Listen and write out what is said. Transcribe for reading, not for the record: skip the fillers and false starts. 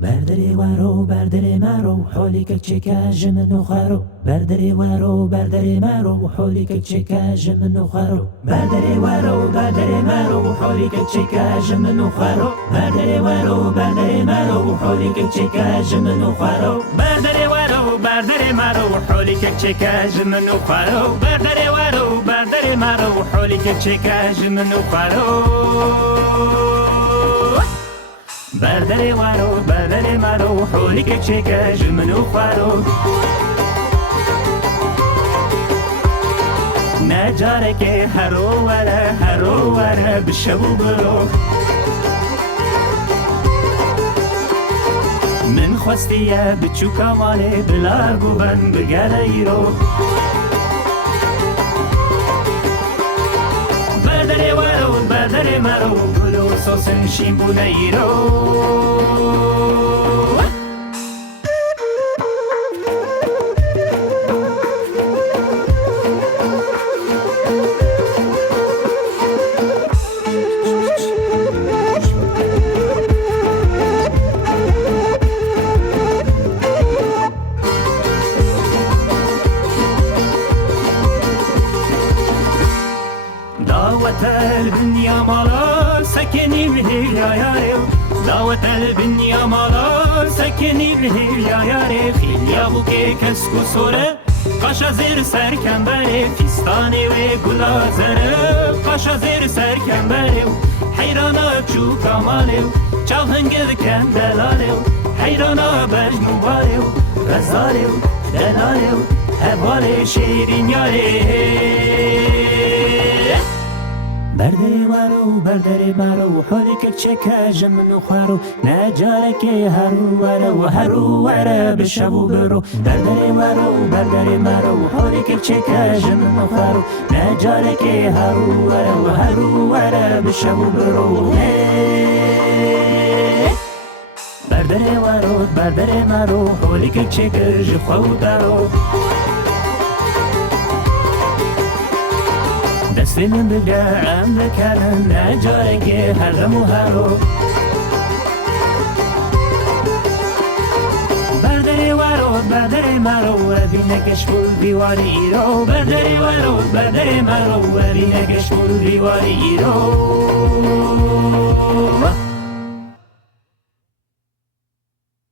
بردری ورو بردری مرو حالی که چکه منو خرو بردری ورو بردری مرو حالی که چکه منو خرو بردری ورو بردری مرو حالی که چکه منو خرو بردری ورو بردری مرو حالی که چکه منو خرو بردری ورو بردری مرو حالی که چکه منو خرو بردری ورو بردری مرو حالی که چکه منو خرو بردری ورو بردری مرو حالی که چکه منو خرو نجاره که هرو وره بشو برو من خواستیه بچو کماله بلارگو بن بگره ایرو بردری ورو بردری مرو گلو سوسن شیمونه ایرو دعوت البنيا مالا سكني بهيل يا ياري دعوت البنيا مالا سكني بهيل يا ياري خيل يا بوكي كسكو سوره قاشا زير سركنبري فستاني وگلا زره قاشا زير سركنبري حيرانا بجو كمالي چاو هنگل كن دلالي حيرانا بج مباري غزالي دلالي هبالي شيرين ياري بردری ورو بردری مرو حالی که چکه منو خرو نجاره که هرو وره بشو برو بردری ورو بردری مرو حالی که چکه منو خرو نجاره که هرو وره بشو برو بردری ورو بردری مرو حالی که چکه خود درو دستی من بگرم بکرم نجاره که هرم و هرو بردری ورو بردری مرو بینکش بول دیواری ایرو بردری ورو بردری مرو بینکش بول دیواری ایرو